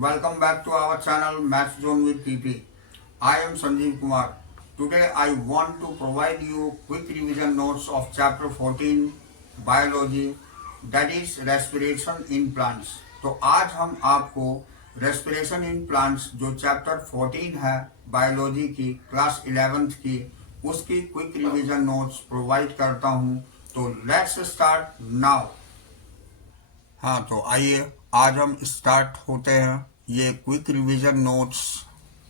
welcome back to our channel Math Zone with TP. I am Sanjeev Kumar. Today I want to provide you quick revision notes of chapter 14 Biology, that is respiration in plants. तो आज हम आपको respiration in plants जो chapter 14 है biology की class 11th की उसकी quick revision notes provide करता हूँ. तो लेट्स स्टार्ट नाउ. हाँ, तो आइए आज हम स्टार्ट होते हैं. ये quick revision notes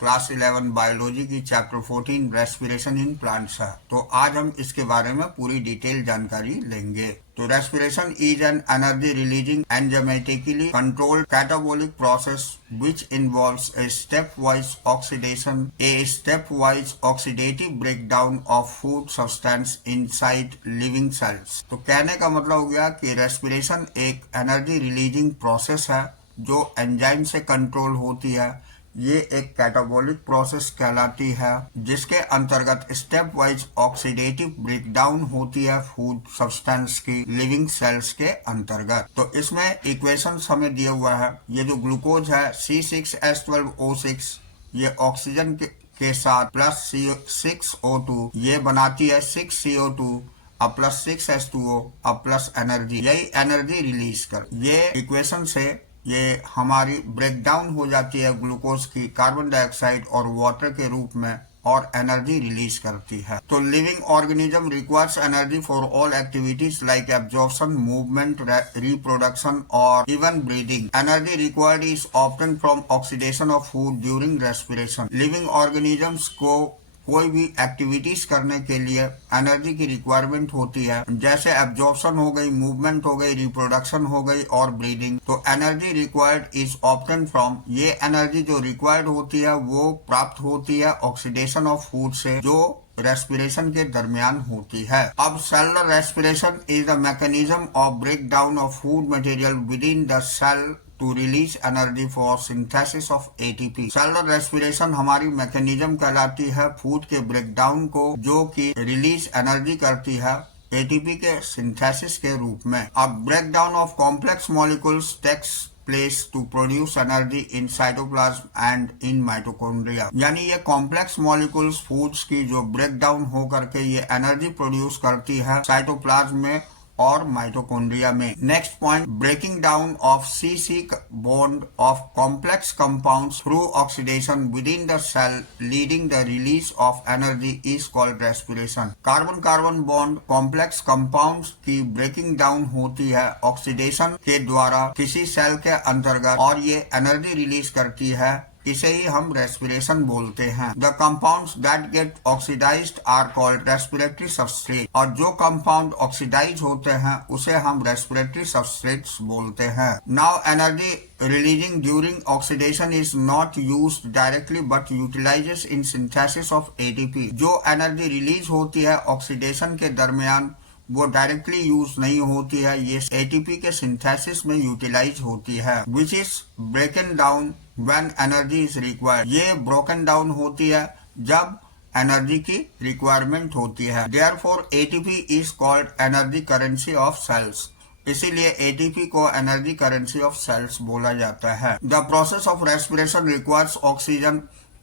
class 11 biology की चैप्टर 14 रेस्पिरेशन इन प्लांट्स है. तो आज हम इसके बारे में पूरी डिटेल जानकारी लेंगे. तो respiration is an energy releasing enzymatically controlled catabolic process which involves a stepwise oxidation, a stepwise oxidative breakdown of food substance inside living cells. तो कहने का मतलब हो गया कि रेस्पिरेशन एक एनर्जी रिलीजिंग प्रोसेस है जो एंजाइम से कंट्रोल होती है. ये एक कैटाबोलिक प्रोसेस कहलाती है जिसके अंतर्गत स्टेप वाइज ऑक्सीडेटिव ब्रेकडाउन होती है फूड सब्सटेंस की लिविंग सेल्स के अंतर्गत. तो इसमें इक्वेशन हमें दिया हुआ है. ये जो ग्लूकोज है C6H12O6 ये ऑक्सीजन के साथ प्लस C6O2 ये बनाती है 6CO2 अब प्लस 6H2O अब प्लस एनर्जी. यही एनर्जी रिलीज कर ये इक्वेशन से ये हमारी ब्रेकडाउन हो जाती है ग्लूकोज की कार्बन डाइऑक्साइड और वाटर के रूप में और एनर्जी रिलीज करती है. तो living organism requires energy for all activities like absorption, movement, reproduction और even breathing. Energy required is obtain from oxidation of food during respiration. Living organisms को कोई भी एक्टिविटीज करने के लिए एनर्जी की रिक्वायरमेंट होती है, जैसे एब्जॉर्प्शन हो गई, मूवमेंट हो गई, रिप्रोडक्शन हो गई और ब्रीडिंग. तो energy required is obtain from, ये एनर्जी जो रिक्वायर्ड होती है वो प्राप्त होती है ऑक्सीडेशन ऑफ फूड से जो रेस्पिरेशन के दरमियान होती है. अब cellular respiration is the mechanism of break down of food material within the cell to release energy for synthesis of ATP. Cellular respiration हमारी मैकेनिज्म कहलाती है फूड के ब्रेकडाउन को जो कि रिलीज एनर्जी करती है ATP के सिंथेसिस के रूप में. अब breakdown of complex molecules takes place to produce energy in cytoplasm and in mitochondria. यानी ये कॉम्प्लेक्स मॉलिक्यूल्स फूड्स की जो ब्रेकडाउन हो करके ये एनर्जी प्रोड्यूस करती है साइटोप्लाज्म में और माइटोकॉन्ड्रिया में. Next point, breaking down of C-C bond of complex compounds through oxidation within the cell leading the release of energy is called respiration. Carbon carbon bond complex compounds की breaking down होती है oxidation के द्वारा किसी cell के अंतर्गत और ये एनर्जी रिलीज करती है. इसे ही हम रेस्पिरेशन बोलते हैं. The compounds that get oxidised are called respiratory substrate. और जो कंपाउंड ऑक्सीडाइज होते हैं उसे हम रेस्पिरेटरी सबस्ट्रेट्स बोलते हैं. Now energy releasing during oxidation is not used directly but utilises in synthesis of ATP. जो एनर्जी रिलीज होती है ऑक्सीडेशन के दरमियान वो डायरेक्टली यूज नहीं होती है, ये ATP के सिंथेसिस में यूटिलाइज होती है. Which is broken down when energy is required. ये ब्रोकन डाउन होती है जब एनर्जी की रिक्वायरमेंट होती है. Therefore ATP is called energy currency of cells. इसीलिए ATP को एनर्जी करेंसी ऑफ सेल्स बोला जाता है. The process of respiration requires oxygen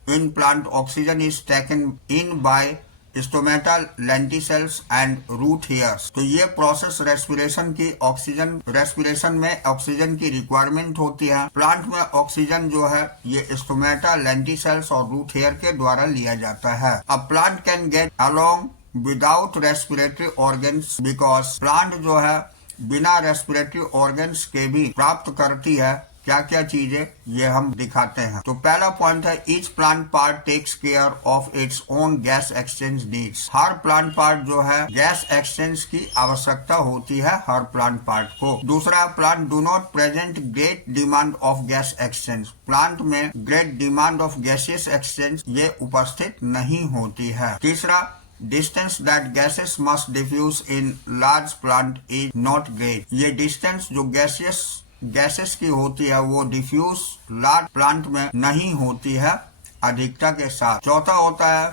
in plant. Oxygen is taken in by stomata, lenticels and root hairs. तो ये process respiration की oxygen respiration में oxygen की रिक्वायरमेंट होती है. प्लांट में ऑक्सीजन जो है ये स्टोमेटा, लेंटिसेल्स और रूट हेयर के द्वारा लिया जाता है. अब plant can get along without respiratory organs because plant जो है बिना रेस्पिरेटरी ऑर्गन्स के भी प्राप्त करती है क्या क्या चीजें ये हम दिखाते हैं. तो पहला पॉइंट है each plant part takes care of its own gas exchange needs. हर प्लांट पार्ट जो है गैस एक्सचेंज की आवश्यकता होती है हर प्लांट पार्ट को. दूसरा, plant do not present great demand of gas exchange. Plant में great demand of gaseous exchange ये उपस्थित नहीं होती है. तीसरा, distance that gases must diffuse in large plant is not great. ये डिस्टेंस जो गैसेस की होती है वो डिफ्यूज लार्ज प्लांट में नहीं होती है अधिकता के साथ. चौथा होता है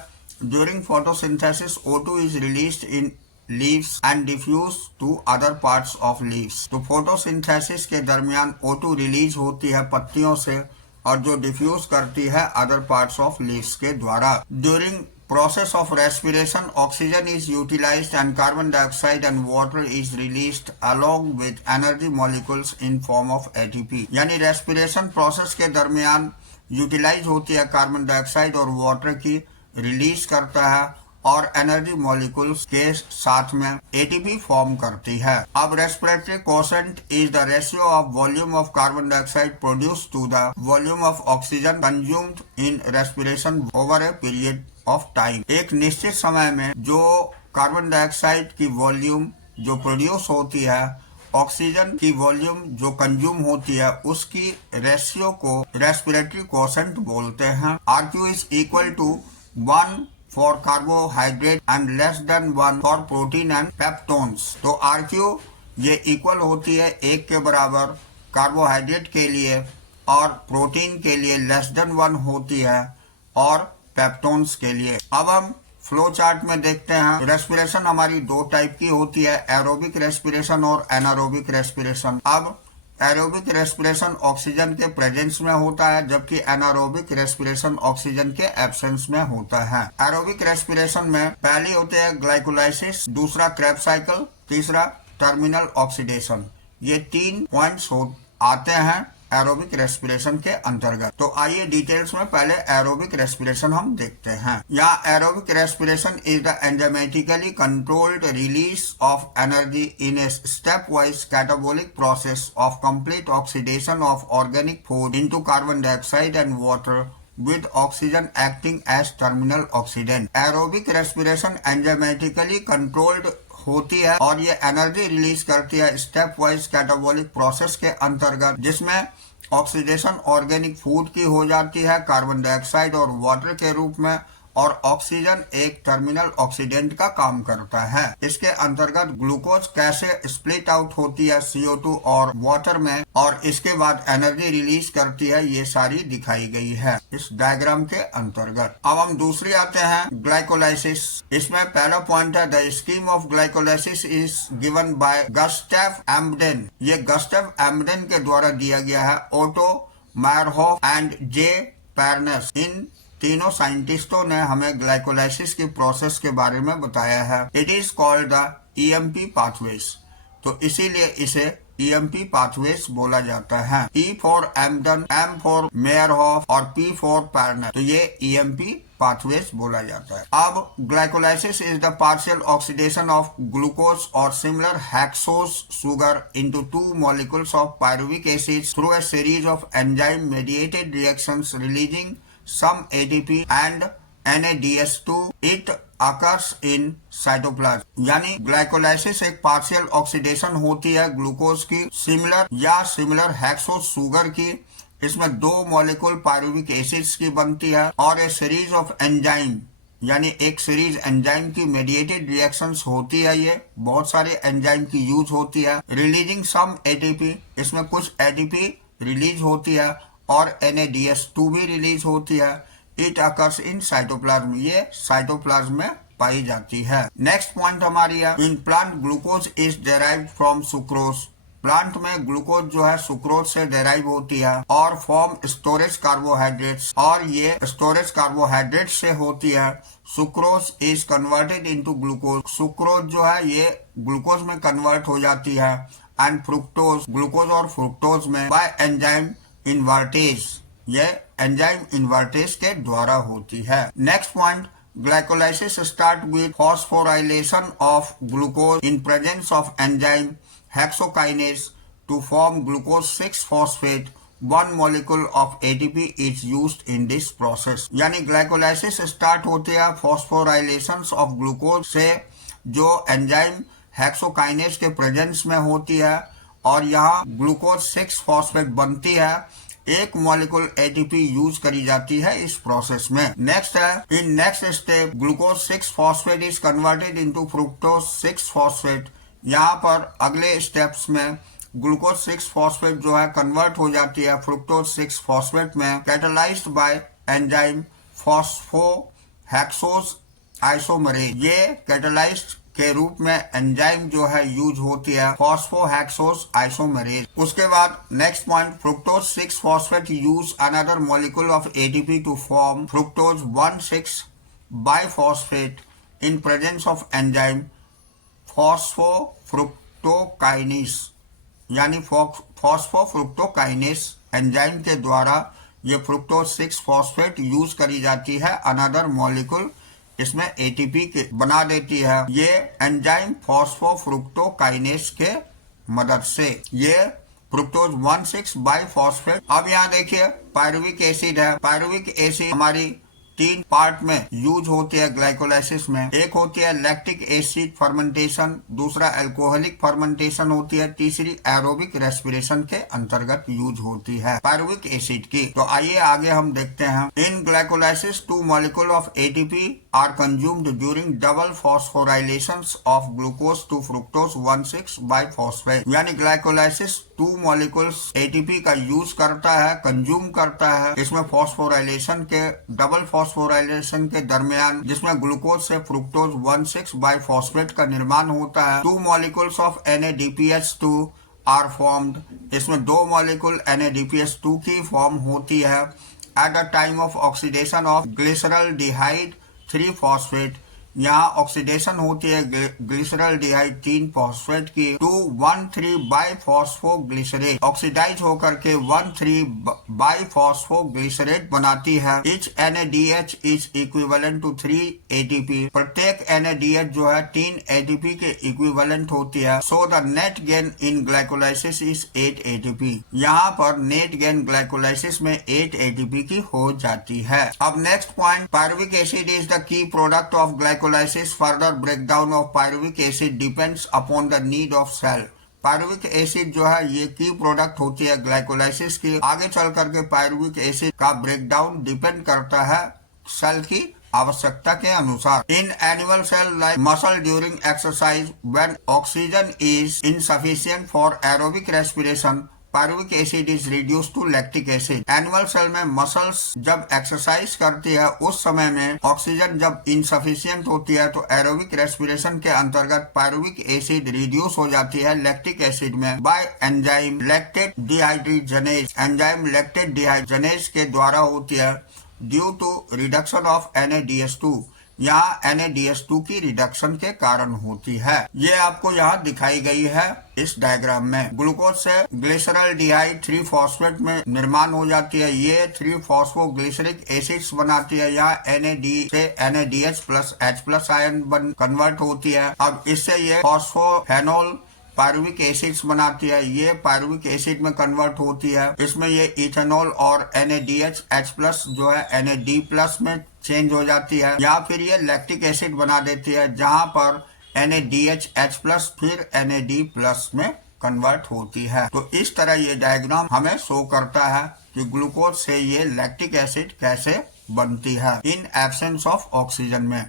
during photosynthesis O2 is released in leaves and diffuse to other parts of leaves. तो फोटोसिंथेसिस के दरमियान O2 रिलीज होती है पत्तियों से और जो डिफ्यूज करती है अदर पार्ट्स ऑफ लीव्स के द्वारा। During process of respiration, oxygen is utilized and carbon dioxide and water is released along with energy molecules in form of ATP। यानी रेस्पिरेशन प्रोसेस के दरमियान यूटिलाइज होती है कार्बन डाइऑक्साइड और water की release करता है और एनर्जी मॉलिक्यूल्स के साथ में एटीपी फॉर्म करती है। अब respiratory quotient is the ratio of volume of carbon dioxide produce to the volume of oxygen consumed in respiration over a period of time. एक निश्चित समय में जो कार्बन डाइऑक्साइड की वॉल्यूम जो प्रोड्यूस होती है ऑक्सीजन की वॉल्यूम जो कंज्यूम होती है उसकी रेशियो को रेस्पिरेटरी कोशेंट बोलते हैं। RQ is equal to 1 for carbohydrate and less than 1 for protein and peptones. तो RQ ये इक्वल होती है 1 के बराबर कार्बोहाइड्रेट के लिए और प्रोटीन के लिए लेस देन 1 होती है और पेप्टोन्स के लिए। अब हम फ्लो चार्ट में देखते हैं रेस्पिरेशन हमारी दो टाइप की होती है, एरोबिक रेस्पिरेशन और एनारोबिक रेस्पिरेशन। अब एरोबिक रेस्पिरेशन ऑक्सीजन के प्रेजेंस में होता है जबकि एनारोबिक रेस्पिरेशन ऑक्सीजन के एब्सेंस में होता है। एरोबिक रेस्पिरेशन में पहली होते हैं ग्लाइकोलाइसिस, दूसरा क्रेब्स साइकिल, तीसरा टर्मिनल ऑक्सीडेशन। ये 3 पॉइंट्स आते हैं एरोबिक रेस्पिरेशन के अंतर्गत। तो आइए डिटेल्स में पहले एरोबिक रेस्पिरेशन हम देखते हैं। यहाँ aerobic respiration is the enzymatically controlled release of energy in a step wise catabolic process of complete oxidation of organic food into carbon dioxide and water with oxygen acting as terminal oxidant। Aerobic respiration enzymatically controlled होती है और ये energy release करती है step wise catabolic process के अंतर्गत जिसमें oxidation organic food की हो जाती है कार्बन डाइऑक्साइड और वाटर के रूप में और ऑक्सीजन एक टर्मिनल ऑक्सीडेंट का काम करता है। इसके अंतर्गत ग्लूकोज कैसे स्प्लिट आउट होती है CO2 और वाटर में और इसके बाद एनर्जी रिलीज करती है ये सारी दिखाई गई है इस डायग्राम के अंतर्गत। अब हम दूसरी आते हैं ग्लाइकोलाइसिस। इसमें पहला पॉइंट है the scheme of glycolysis is given by Gustav Embden. ये गस्टैव एम्बडेन के द्वारा दिया गया है। ओटो मायरहोफ एंड जे पैरनेस इन तीनों साइंटिस्टों ने हमें ग्लाइकोलाइसिस की प्रोसेस के बारे में बताया है। It is called the EMP pathways. तो इसीलिए इसे EMP पाथवेज बोला जाता है। E फॉर एम्बडन, M फॉर मेयरहोफ और P फॉर पैरनेस। तो ये EMP पाथवेज बोला जाता है। अब glycolysis is the partial oxidation of glucose और similar hexose sugar into 2 molecules of pyruvic acid through a series of enzyme mediated reactions releasing some ATP and NADH2। It occurs in cytoplasm। यानी glycolysis एक partial oxidation होती है glucose की similar या similar hexose sugar की। इसमें 2 molecule pyruvic acids की बनती है और ए सीरीज ऑफ एंजाइम यानी एक सीरीज एंजाइम की मेडिएटेड रिएक्शंस होती है। ये बहुत सारे एंजाइम की यूज होती है। रिलीजिंग सम ATP, इसमें कुछ ATP रिलीज होती है और NADH2 भी रिलीज होती है। इट अकर्स इन साइटोप्लाज्म, ये साइटोप्लाज्म में पाई जाती है। नेक्स्ट पॉइंट हमारी है in plant glucose is derived from sucrose. Plant में ग्लूकोज जो है सुक्रोज से डेराइव होती है और फॉर्म स्टोरेज कार्बोहाइड्रेट्स और ये स्टोरेज कार्बोहाइड्रेट से होती है। Sucrose is converted into glucose. Sucrose जो है ये ग्लूकोज में कन्वर्ट हो जाती है एंड फ्रुक्टोज ग्लूकोज और फ्रुक्टोज में बाय एंजाइम इन्वर्टेज। ये एंजाइम इन्वर्टेज के द्वारा होती है। Next point glycolysis start with phosphorylation of glucose in presence of enzyme hexokinase to form glucose 6 phosphate. 1 molecule of ATP is used in this process. यानी glycolysis start होते हैं phosphorylation of glucose से जो enzyme hexokinase के presence में होती है और यहाँ ग्लूकोज 6 फॉस्फेट बनती है। एक मॉलिक्यूल ATP यूज करी जाती है इस प्रोसेस में। नेक्स्ट है in next step glucose 6 phosphate is converted into fructose 6 phosphate. यहाँ पर अगले स्टेप्स में ग्लूकोज 6 फॉस्फेट जो है कन्वर्ट हो जाती है फ्रुक्टोज 6 फॉस्फेट में कैटालाइज्ड बाय एंजाइम फॉस्फोहेक्सोस आइसोमरेज। ये कैटालाइज्ड के रूप में एंजाइम जो है यूज होती है फॉस्फोहेक्सोस आइसोमेरेज। उसके बाद next point, fructose 6 phosphate use another molecule of ATP to form fructose 1,6 biphosphate in presence of enzyme phosphofructokinase, यानी फॉस्फोफ्रुक्टोकाइनेस एंजाइम के द्वारा ये फ्रुक्टोज 6 फॉस्फेट यूज करी जाती है अनदर मॉलिक्यूल, इसमें एटीपी के बना देती है ये एंजाइम फॉस्फोफ्रुक्टोकाइनेस के मदद से, ये फ्रुक्टोज 1,6 बाइफॉस्फेट। अब यहाँ देखिए पायरुविक एसिड है। पायरुविक एसिड हमारी 3 पार्ट में यूज होती है ग्लाइकोलाइसिस में। एक होती है लैक्टिक एसिड फर्मेंटेशन, दूसरा अल्कोहलिक फर्मेंटेशन होती है, तीसरी एरोबिक रेस्पिरेशन के अंतर्गत यूज होती है पायरुविक एसिड की। तो आइए आगे हम देखते हैं। In glycolysis 2 molecule of ATP are consumed during double phosphorylations of glucose to fructose 1,6 biphosphate, यानी ग्लाइकोलाइसिस 2 मॉलिक्यूल्स एटीपी का यूज करता है, कंज्यूम करता है। इसमें फॉस्फोराइलेशन के डबल फॉस्फोराइलेशन के दरमियान जिसमें ग्लूकोज से फ्रुक्टोज 1,6 बाइफॉस्फेट का निर्माण होता है, 2 molecules of NADPH2 are formed. इसमें 2 मॉलिक्यूल NADPH2 की फॉर्म होती है at the time of oxidation of glyceraldehyde 3 phosphate. यहाँ ऑक्सीडेशन होती है ग्लिसरल्डिहाइड 3 फॉस्फेट की टू 1,3 बाइफॉस्फोग्लिसरेट, ऑक्सीडाइज होकर के 1,3 बाइफॉस्फोग्लिसरेट बनाती है। Each NADH is equivalent to 3 ATP, प्रत्येक NADH जो है 3 ATP के इक्विवेलेंट होती है। So the net gain in glycolysis is 8 ATP। यहाँ पर नेट गेन ग्लाइकोलाइसिस में 8 ATP की हो जाती है। अब next point, pyruvic acid is the key product of glycolysis. Further breakdown of pyruvic acid depends upon the need of cell. Pyruvic acid जो है ये की प्रोडक्ट होती है ग्लाइकोलाइसिस की। आगे चल करके पायरुविक एसिड का ब्रेकडाउन डिपेंड करता है सेल की आवश्यकता के अनुसार। In animal cell like muscle during exercise when oxygen is insufficient for aerobic respiration, pyruvic acid is reduce to lactic acid. Animal cell में मसल्स जब एक्सरसाइज करती है उस समय में ऑक्सीजन जब इनसफिशिएंट होती है तो एरोबिक रेस्पिरेशन के अंतर्गत पायरुविक एसिड रिड्यूस हो जाती है लैक्टिक एसिड में by enzyme lactate dehydrogenase. Enzyme lactate dehydrogenase के द्वारा होती है due to reduction of NADH2। यहाँ NADH2 की रिडक्शन के कारण होती है। ये आपको यहाँ दिखाई गई है इस डायग्राम में। ग्लूकोज से ग्लिसरल्डिहाइड 3 फॉस्फेट में निर्माण हो जाती है, ये 3 फॉस्फोग्लिसरिक एसिड्स बनाती है। यहाँ NAD से NADH plus H plus ion convert होती है। अब इससे ये फॉस्फोफेनोल पायरुविक एसिड्स बनाती है, ये पायरुविक एसिड में कन्वर्ट होती है। इसमें ये इथेनॉल और NADH H प्लस जो है NAD प्लस में चेंज हो जाती है, या फिर ये लैक्टिक एसिड बना देती है जहां पर NADH H प्लस फिर NAD प्लस में कन्वर्ट होती है। तो इस तरह ये डायग्राम हमें शो करता है कि ग्लूकोज से ये लैक्टिक एसिड कैसे बनती है इन एब्सेंस ऑफ ऑक्सीजन में।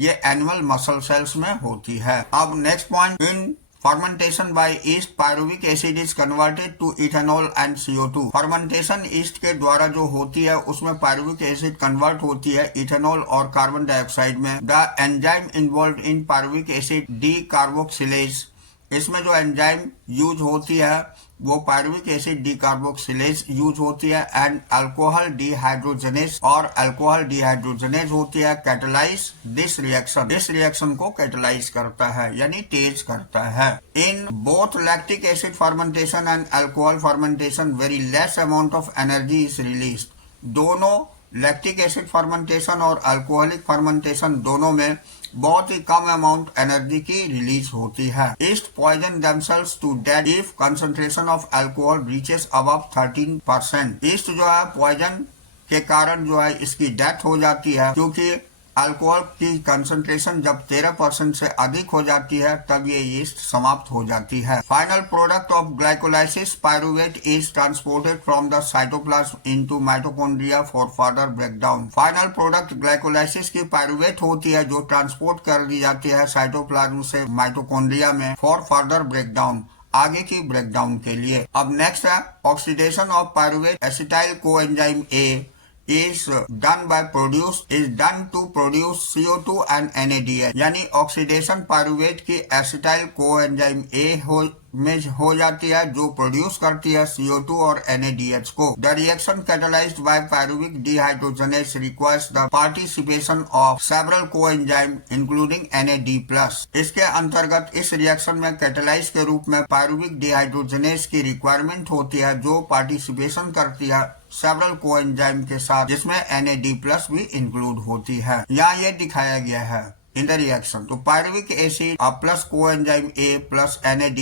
ये एनिमल मसल सेल्स में होती है। अब next point, in fermentation by yeast pyruvic acid is converted to ethanol and CO2। Fermentation east के द्वारा जो होती है उसमें पायरुविक एसिड कन्वर्ट होती है इथेनॉल और कार्बन डाइऑक्साइड में। The enzyme involve in pyruvic acid D carboxylase, इसमें जो एंजाइम यूज होती है वो pyruvic acid D carboxylase use होती है एंड अल्कोहल डिहाइड्रोजनेज, और अल्कोहल डिहाइड्रोजनेज होती है कैटलाइज दिस रिएक्शन। इस रिएक्शन को कैटलाइज करता है यानी तेज करता है। In both lactic acid fermentation and alcohol fermentation very less amount of energy is release. दोनों लैक्टिक एसिड फर्मेंटेशन और अल्कोहलिक फर्मेंटेशन दोनों में बहुत ही कम अमाउंट एनर्जी की रिलीज होती है। Yeast poison themselves to death if concentration of alcohol reaches above 13%। Yeast जो है पॉइजन के कारण जो है इसकी डेथ हो जाती है, क्योंकि अल्कोहल की कंसंट्रेशन जब 13% से अधिक हो जाती है तब ये यीस्ट समाप्त हो जाती है। Final product of glycolysis pyruvate is transported from the cytoplasm into mitochondria for further breakdown. Final product glycolysis की पायरुवेट होती है जो ट्रांसपोर्ट कर दी जाती है साइटोप्लाज्म से माइटोकॉन्ड्रिया में फॉर फर्दर ब्रेकडाउन, आगे की ब्रेकडाउन के लिए। अब नेक्स्ट है oxidation of pyruvate acetyl coenzyme A is done to produce CO2 and NADH, यानी ऑक्सीडेशन पायरुवेट की एसिटाइल कोएंजाइम A में हो जाती है जो प्रोड्यूस करती है CO2 और NADH को। The reaction catalysed by pyruvic dehydrogenase requires the participation of several coenzyme including NAD+। इसके अंतर्गत इस रिएक्शन में कैटलाइज के रूप में पायरुविक डिहाइड्रोजनेज की रिक्वायरमेंट होती है जो पार्टिसिपेशन करती है सेवरल कोएंजाइम के साथ जिसमें NAD+ भी इंक्लूड होती है। यहाँ ये दिखाया गया है इन द रिएक्शन। तो pyruvic acid plus coenzyme A plus NAD+,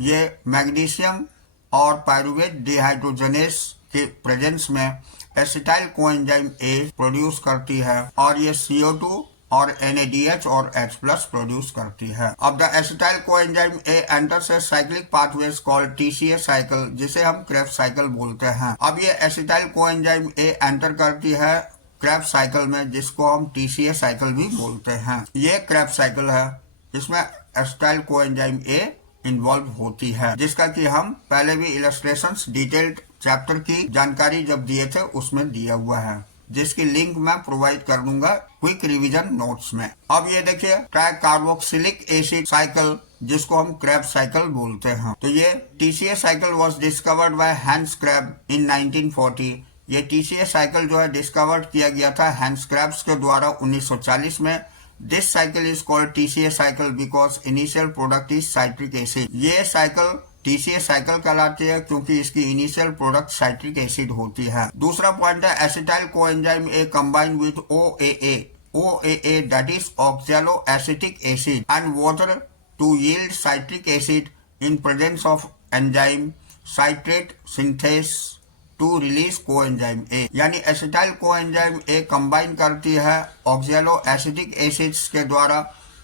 ये मैग्नीशियम और पायरुवेट डिहाइड्रोजनेज के प्रेजेंस में एसिटाइल कोएंजाइम A प्रोड्यूस करती है और ये CO2 और NADH और H+ प्रोड्यूस करती है। अब the acetyl coenzyme A enters a cyclic pathways called TCA cycle, जिसे हम क्रेब्स साइकिल बोलते हैं। अब ये एसिटाइल कोएंजाइम A एंटर करती है क्रेब्स साइकिल में, जिसको हम TCA साइकिल भी बोलते हैं। ये क्रेब्स साइकिल है, इसमें एसिटाइल कोएंजाइम A इन्वॉल्व होती है, जिसका कि हम पहले भी इलस्ट्रेशंस डिटेल्ड चैप्टर की जानकारी जब दिए थे उसमें दिया हुआ है, जिसकी लिंक मैं प्रोवाइड कर दूंगा क्विक रिवीजन नोट्स में। अब ये देखिए ट्राई कार्बोक्सिलिक एसिड साइकिल, जिसको हम क्रेब्स साइकिल बोलते हैं। तो ये TCA cycle was discovered by Hans Krebs in 1940। ये TCA साइकिल जो है डिस्कवर्ड किया गया था हैंस क्रैब्स के द्वारा 1940 में। This cycle is called TCA cycle because initial product is citric acid. ये साइकिल TCA साइकिल कहलाती है क्योंकि इसकी इनिशियल प्रोडक्ट साइट्रिक एसिड होती है। दूसरा पॉइंट है acetyl coenzyme A combine with OAA that is oxaloacetic acid and water to yield citric acid in presence of enzyme citrate synthase to release coenzyme A, यानी acetyl coenzyme A combine करती है oxalo acetic acids के द्वारा,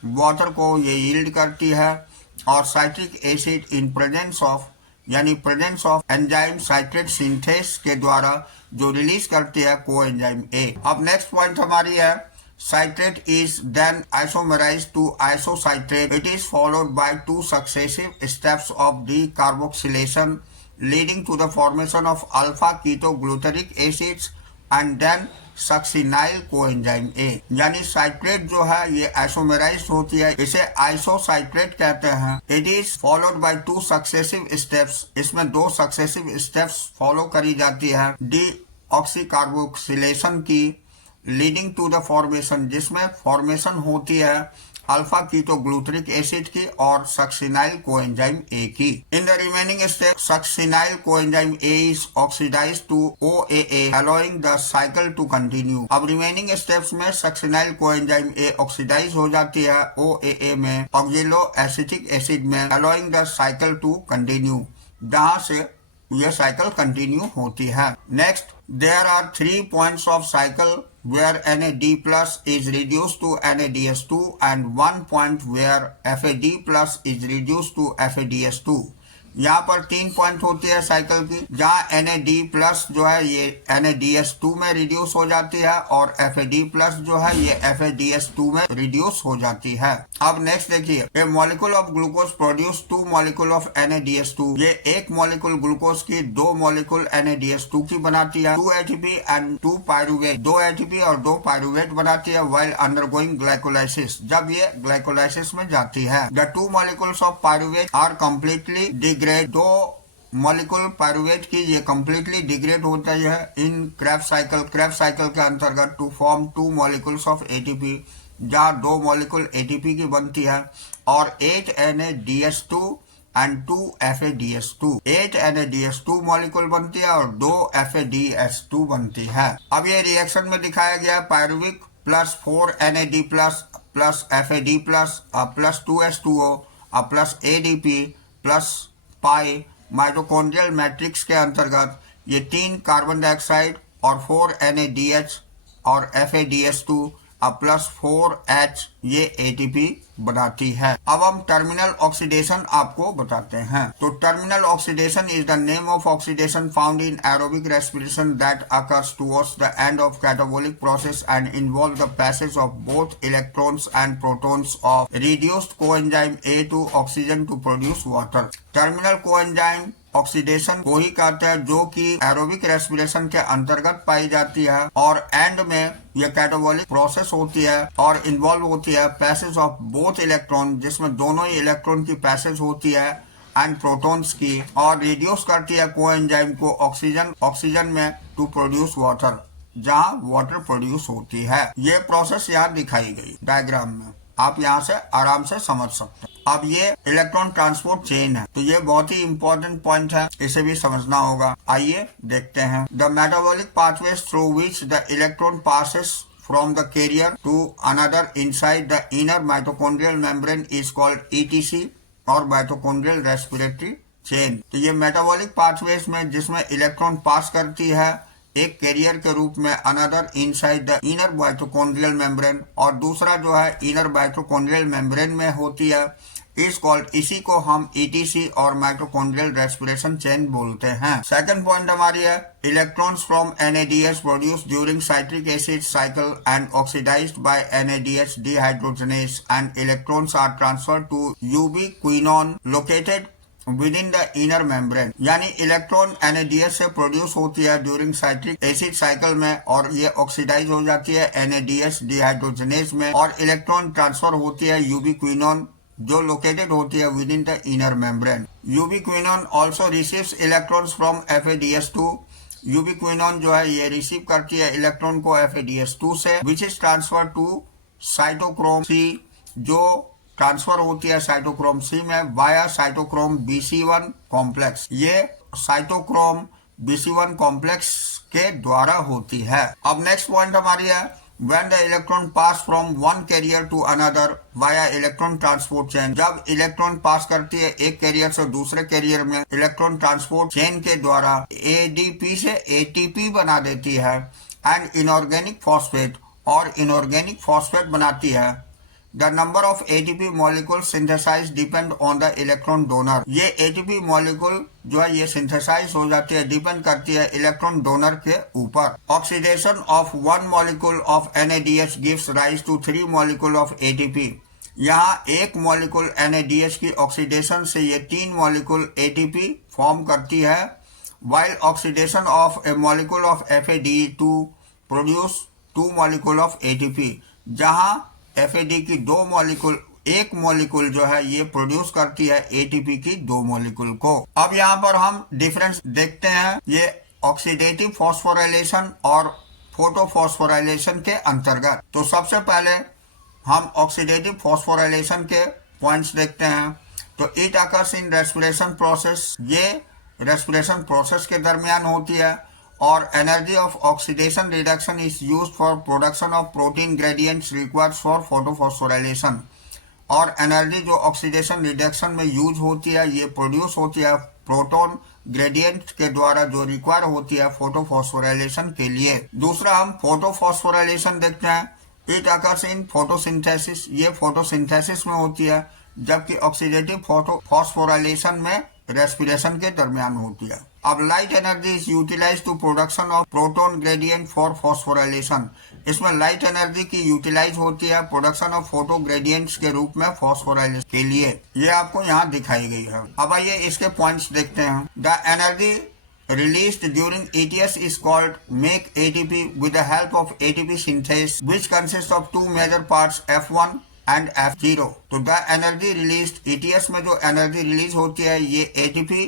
water को ये yield करती है और citric acid in presence of यानी presence of enzyme citrate synthase के द्वारा जो रिलीज करती है कोएंजाइम A। अब नेक्स्ट पॉइंट हमारी है citrate is then isomerized to isocitrate. It is followed by 2 successive steps of decarboxylation leading to the formation of alpha ketogluteric acids and then succinyl coenzyme A, यानी citrate जो है ये आइसोमेराइज्ड होती है, इसे आइसोसाइट्रेट कहते हैं। It is followed by 2 successive steps, इसमें 2 सक्सेसिव स्टेप्स फॉलो करी जाती है डी ऑक्सीकार्बोक्सिलेशन की, लीडिंग टू द फॉर्मेशन, जिसमें फॉर्मेशन होती है अल्फा कीटोग्लूटरिक एसिड की और सक्सिनाइल कोएंजाइम A की। In the remaining step succinyl coenzyme A is oxidised to OAA allowing the cycle to continue. अब रिमेनिंग स्टेप्स में सक्सिनाइल कोएंजाइम A ऑक्सीडाइज हो जाती है OAA में ऑक्सिलो एसिटिक एसिड में, allowing the cycle to continue, जहां से यह साइकिल कंटिन्यू होती है। Next, there are 3 points of cycle where NAD+ is reduced to NADH2 and 1 point where FAD+ is reduced to FADH2। यहाँ पर 3 point होती है साइकिल की, जहाँ NAD+ जो है ये NADH2 में रिड्यूस हो जाती है और FAD+ जो है ये FADH2 में रिड्यूस हो जाती है। अब नेक्स्ट देखिए, a molecule of glucose produce 2 molecule of NADH2। ये एक मॉलिक्यूल ग्लूकोज की 2 मॉलिक्यूल NADH2 की बनाती है, 2 ATP एंड 2 पायरुवेट, 2 ATP और 2 पायरुवेट बनाती है व्हाइल अंडरगोइंग ग्लाइकोलाइसिस, जब ये ग्लाइकोलाइसिस में जाती है। The 2 molecules of pyruvate are completely degrade, 2 molecule pyruvate की ये कम्प्लीटली डिग्रेड होता है इन क्रेब्स साइकिल के अंतर्गत to form 2 molecules of ATP, जहाँ 2 मॉलिक्यूल ATP की बनती है और 8 NADH2 and 2 FADH2, 8 NADH2 molecule बनती है और 2 FADH2 बनती है। अब ये रिएक्शन में दिखाया गया pyruvic plus 4 NAD plus FAD plus 2H2O plus ADP plus pi mitochondrial matrix के अंतर्गत ये 3 कार्बन डाइऑक्साइड और 4 NADH और FADH2 प्लस 4H ये ATP बनाती है। अब हम टर्मिनल ऑक्सीडेशन आपको बताते हैं। तो terminal oxidation is the name of oxidation found in aerobic respiration that occurs towards the end of catabolic process and involve the passage of both electrons and protons of reduced coenzyme A to oxygen to produce water. Terminal coenzyme oxidation को ही कहते हैं, जो कि aerobic respiration के अंतर्गत पाई जाती है और एंड में यह कैटाबॉलिक प्रोसेस होती है और इन्वॉल्व होती है पैसेज ऑफ बोथ इलेक्ट्रॉन, जिसमें दोनों ही इलेक्ट्रॉन की पैसेज होती है एंड प्रोटॉन्स की, और रिड्यूस करती है कोएंजाइम को ऑक्सीजन में टू प्रोड्यूस वाटर, जहां वाटर प्रोड्यूस होती है। ये प्रोसेस यहाँ दिखाई गई डायग्राम में, आप यहाँ से आराम से समझ सकते हैं। अब ये इलेक्ट्रॉन ट्रांसपोर्ट चेन है, तो ये बहुत ही इंपॉर्टेंट पॉइंट है, इसे भी समझना होगा। आइए देखते हैं। The metabolic pathways through which the electron passes from the carrier to another inside the inner mitochondrial membrane is called ETC और माइटोकॉन्ड्रियल रेस्पिरेटरी चेन। तो ये मेटाबॉलिक पाथवेज में जिसमें इलेक्ट्रॉन पास करती है एक कैरियर के रूप में another inside the inner mitochondrial membrane, और दूसरा जो है इनर माइटोकॉन्ड्रियल मेम्ब्रेन में होती है, इस कॉल्ड, इसी को हम ETC और माइटोकॉन्ड्रियल रेस्पिरेशन चेन बोलते हैं। सेकंड पॉइंट हमारी है electrons from NADH produce during citric acid cycle and oxidised by NADH dehydrogenase and electrons are transferred to ubiquinone located within the inner membrane. यानी electron NADH से produce होती है during citric acid cycle में और ये oxidise हो जाती है NADH डिहाइड्रोजनेज में, और इलेक्ट्रॉन ट्रांसफर होती है यूबीक्विनोन जो लोकेटेड होती है within the inner membrane. Ubiquinone also receives electrons from FADH2। Ubiquinone जो है ये रिसीव करती है इलेक्ट्रॉन को FADH2 से, which is transfer to cytochrome C, जो ट्रांसफर होती है साइटोक्रोम C में वाया साइटोक्रोम BC1 कॉम्प्लेक्स। ये साइटोक्रोम BC1 कॉम्प्लेक्स के द्वारा होती है। अब नेक्स्ट पॉइंट हमारी है when the electron pass from one carrier to another via electron transport chain। जब इलेक्ट्रॉन पास करती है एक कैरियर से दूसरे कैरियर में इलेक्ट्रॉन ट्रांसपोर्ट चेन के द्वारा ADP से ATP बना देती है एंड इनऑर्गेनिक फॉस्फेट, और इनऑर्गेनिक फॉस्फेट बनाती है। The number of ATP molecules synthesized depend on the electron donor। ये ATP molecule जो है ये synthesize हो जाती है, डिपेंड करती है इलेक्ट्रॉन डोनर के ऊपर। Oxidation of one molecule of NADH gives rise to 3 molecule of ATP। यहाँ एक मॉलिक्यूल NADH की ऑक्सीडेशन से ये 3 मॉलिक्यूल ATP फॉर्म करती है, while oxidation of a molecule of FAD2 produce 2 molecule of ATP। जहाँ FAD की 2 मॉलिक्यूल, एक मॉलिक्यूल जो है ये प्रोड्यूस करती है ATP की 2 मॉलिक्यूल को। अब यहाँ पर हम डिफरेंस देखते हैं ये ऑक्सीडेटिव फॉस्फोराइलेशन और फोटोफॉस्फोराइलेशन के अंतर्गत। तो सबसे पहले हम ऑक्सीडेटिव फॉस्फोराइलेशन के पॉइंट्स देखते हैं। तो it occurs in respiration process, ये रेस्पिरेशन प्रोसेस के दरमियान होती है, और energy of oxidation reduction is used for production of protein gradients required for photophosphorylation. और एनर्जी जो ऑक्सीडेशन रिडक्शन में यूज होती है ये प्रोड्यूस होती है प्रोटॉन ग्रेडियंट के द्वारा जो रिक्वायर होती है फोटोफॉस्फोराइलेशन के लिए। दूसरा हम फोटोफॉस्फोराइलेशन देखते हैं। इट अकर्स इन फोटोसिंथेसिस, ये फोटोसिंथेसिस में होती है, जबकि ऑक्सीडेटिव फोटोफॉस्फोराइलेशन में रेस्पिरेशन के दरमियान होती है। अब light energy is utilise to production of proton gradient for phosphorylation. इसमें लाइट एनर्जी की यूटिलाइज होती है प्रोडक्शन ऑफ फोटो ग्रेडियंट्स के रूप में फॉस्फोराइलेशन के लिए। ये आपको यहाँ दिखाई गई है। अब आइए इसके पॉइंट्स देखते हैं। The energy released during ETS is called make ATP with the help of ATP synthase, which consists of 2 major parts F1 and F0। तो द एनर्जी रिलीज ETS में जो एनर्जी रिलीज होती है ये ATP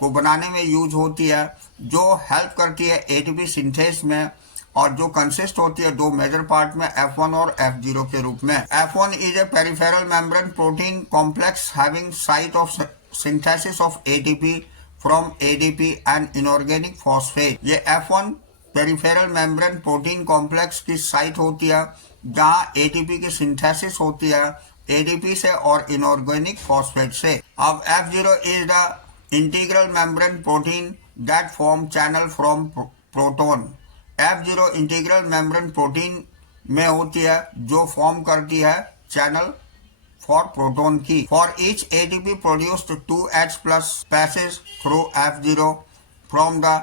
को बनाने में यूज होती है, जो हेल्प करती है ATP सिंथेस में, और जो कंसिस्ट होती है 2 मेजर पार्ट में F1 और F0 के रूप में। F1 is a peripheral membrane protein complex having site of synthesis of ATP from ADP and inorganic phosphate. ये F1 peripheral membrane protein complex की साइट होती है जहां ATP की सिंथेसिस होती है ADP से और इनऑर्गेनिक फॉस्फेट से। अब F0 is the integral membrane protein that form channel from proton. F0 integral membrane protein में होती है जो फॉर्म करती है चैनल फॉर प्रोटॉन की। For each ATP produced 2H plus passage through F0 from the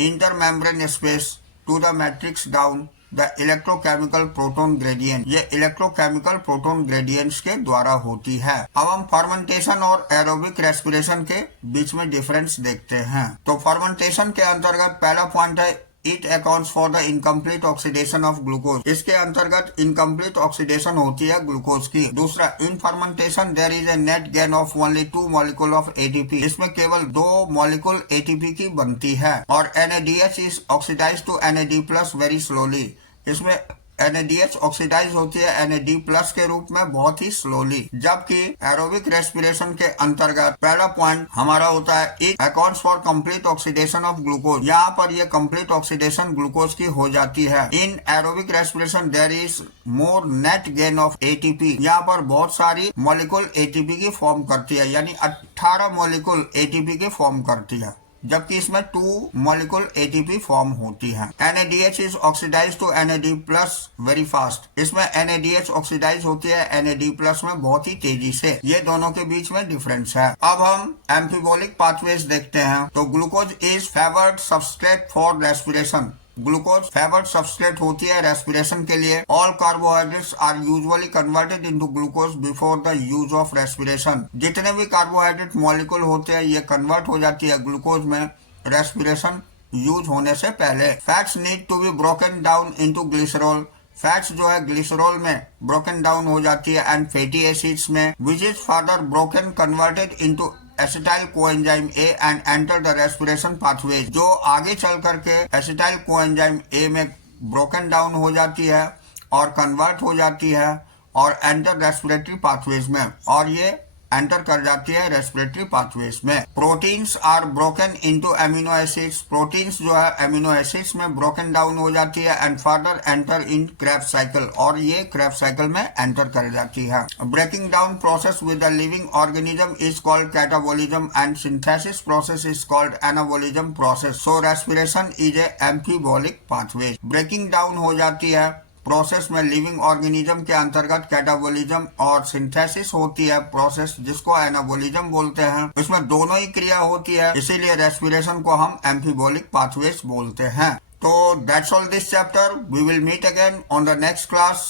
intermembrane space to the matrix down the electrochemical proton gradient. ये electrochemical proton gradients के द्वारा होती है। अब हम फर्मेंटेशन और एरोबिक रेस्पिरेशन के बीच में डिफरेंस देखते हैं। तो फर्मेंटेशन के अंतर्गत पहला पॉइंट है it accounts for the incomplete oxidation of glucose. इसके अंतर्गत इनकम्प्लीट ऑक्सीडेशन होती है ग्लूकोज की। दूसरा, in fermentation there is a net gain of only 2 molecule of ATP. इसमें केवल 2 मॉलिक्यूल एटीपी की बनती है। और NADH is oxidise to NAD+ very slowly. इसमें NADH ऑक्सीडाइज होती है NAD+ के रूप में बहुत ही स्लोली। जबकि एरोबिक रेस्पिरेशन के अंतर्गत पहला पॉइंट हमारा होता है it accounts for complete oxidation of glucose. यहाँ पर ये कंप्लीट ऑक्सीडेशन ग्लूकोज की हो जाती है। In aerobic respiration there is more net gain of ATP। यहाँ पर बहुत सारी मॉलिक्यूल ATP की फॉर्म करती है, यानी 18 मॉलिक्यूल ATP की फॉर्म करती है, जबकि इसमें 2 मॉलिक्यूल ATP फॉर्म होती है। NADH is oxidise to NAD+ very fast. इसमें NADH ऑक्सीडाइज होती है NAD+ में बहुत ही तेजी से। ये दोनों के बीच में डिफरेंस है। अब हम एम्फीबॉलिक पाथवेज देखते हैं। तो glucose is favoured substrate for respiration. Glucose favoured substrate होती है रेस्पिरेशन के लिए। All carbohydrates are usually converted into glucose before the use of respiration. जितने भी कार्बोहाइड्रेट मॉलिक्यूल होते हैं ये कन्वर्ट हो जाती है ग्लूकोज में रेस्पिरेशन यूज होने से पहले। Fats need to be broken down into glycerol. Fats जो है ग्लिसरॉल में ब्रोकन डाउन हो जाती है एंड फैटी एसिड्स में, which is further broken converted into acetyl coenzyme A and enter the respiration pathway. जो आगे चल करके एसिटाइल कोएंजाइम A में ब्रोकन डाउन हो जाती है और कन्वर्ट हो जाती है और एंटर रेस्पिरेटरी पाथवेज में, और ये एंटर कर जाती है रेस्पिरेटरी पाथवेज में। Proteins are broken into amino acids. Proteins जो है एमिनो एसिड्स में ब्रोकन डाउन हो जाती है and further enter in Krebs cycle, और ये क्रेब्स साइकिल में एंटर कर जाती है। Breaking down process with the living organism is called catabolism and synthesis process is called anabolism process. So respiration is a amphibolic pathway. Breaking down हो जाती है process में लिविंग ऑर्गेनिज्म के अंतर्गत कैटाबॉलिज्म, और सिंथेसिस होती है प्रोसेस जिसको एनाबॉलिज्म बोलते हैं। इसमें दोनों ही क्रिया होती है, इसीलिए रेस्पिरेशन को हम एम्फीबॉलिक पाथवेज बोलते हैं। तो that's all this chapter. We will meet again on the next class.